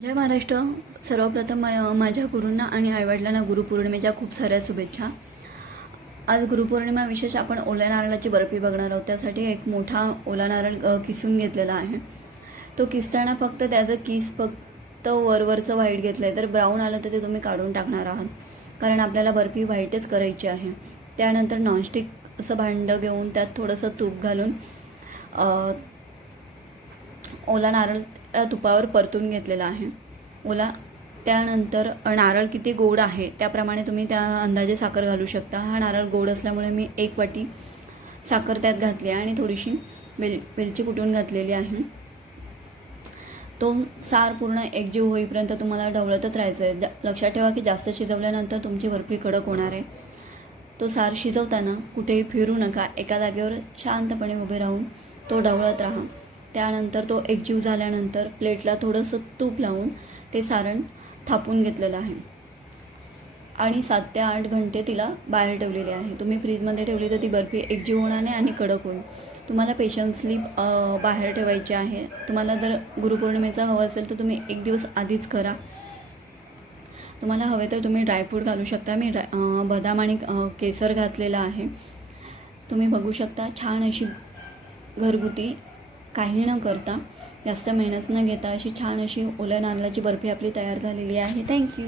जय महाराष्ट्र. सर्वप्रथम माझ्या गुरूंना आणि आईवडिलांना गुरुपौर्णिमेच्या खूप साऱ्या शुभेच्छा. आज गुरुपौर्णिमा विशेष आपण ओल्या नारळाची बर्फी बघणार आहोत. त्यासाठी एक मोठा ओला नारळ किसून घेतलेला आहे. तो किसताना फक्त त्याचं किस फक्त वरवरचं व्हाईट घेतलं आहे तर ब्राऊन आलं तर ते तुम्ही काढून टाकणार आहात. कारण आपल्याला बर्फी व्हाईटच करायची आहे. त्यानंतर नॉनस्टिक असं भांडं घेऊन त्यात थोडंसं तूप घालून ओला नारळ तुपावर परतून घेतलेला आहे. ओला त्यानंतर नारळ किती गोड आहे त्याप्रमाणे तुम्ही त्या अंदाजे साखर घालू शकता. हा नारळ गोड असल्यामुळे मी एक वाटी साखर त्यात घातली आहे आणि थोडीशी वेल वेलची कुटून घातलेली आहे. तो सार पूर्ण एकजीव होईपर्यंत तुम्हाला ढवळतच राहायचं आहे. लक्षात ठेवा की जास्त शिजवल्यानंतर तुमची बर्फी कडक होणार आहे. तो सार शिजवताना कुठेही फिरू नका. एका जागेवर शांतपणे उभे राहून तो ढवळत राहा. त्यानंतर तो एकजीव झाल्यानंतर प्लेटला थोडंसं तूप लावून ते सारण थापून घेतलेलं आहे. आणि सात ते आठ घंटे तिला बाहेर ठेवलेली आहे. तुम्ही फ्रीजमध्ये ठेवली तर ती बर्फी एकजीव होणार नाही आणि कडक होईल. तुम्हाला पेशन्सली बाहेर ठेवायची आहे. तुम्हाला जर गुरुपौर्णिमेचा हवं असेल तर तुम्ही एक दिवस आधीच करा. तुम्हाला हवे तर तुम्ही ड्रायफ्रूट घालू शकता. मी ड्राय बदाम आणि केसर घातलेला आहे. तुम्ही बघू शकता छान अशी घरगुती काही न करता जास्त मेहनत न घेता अशी छान अशी ओल्या नारळाची बर्फी आपली तयार झालेली आहे. थँक्यू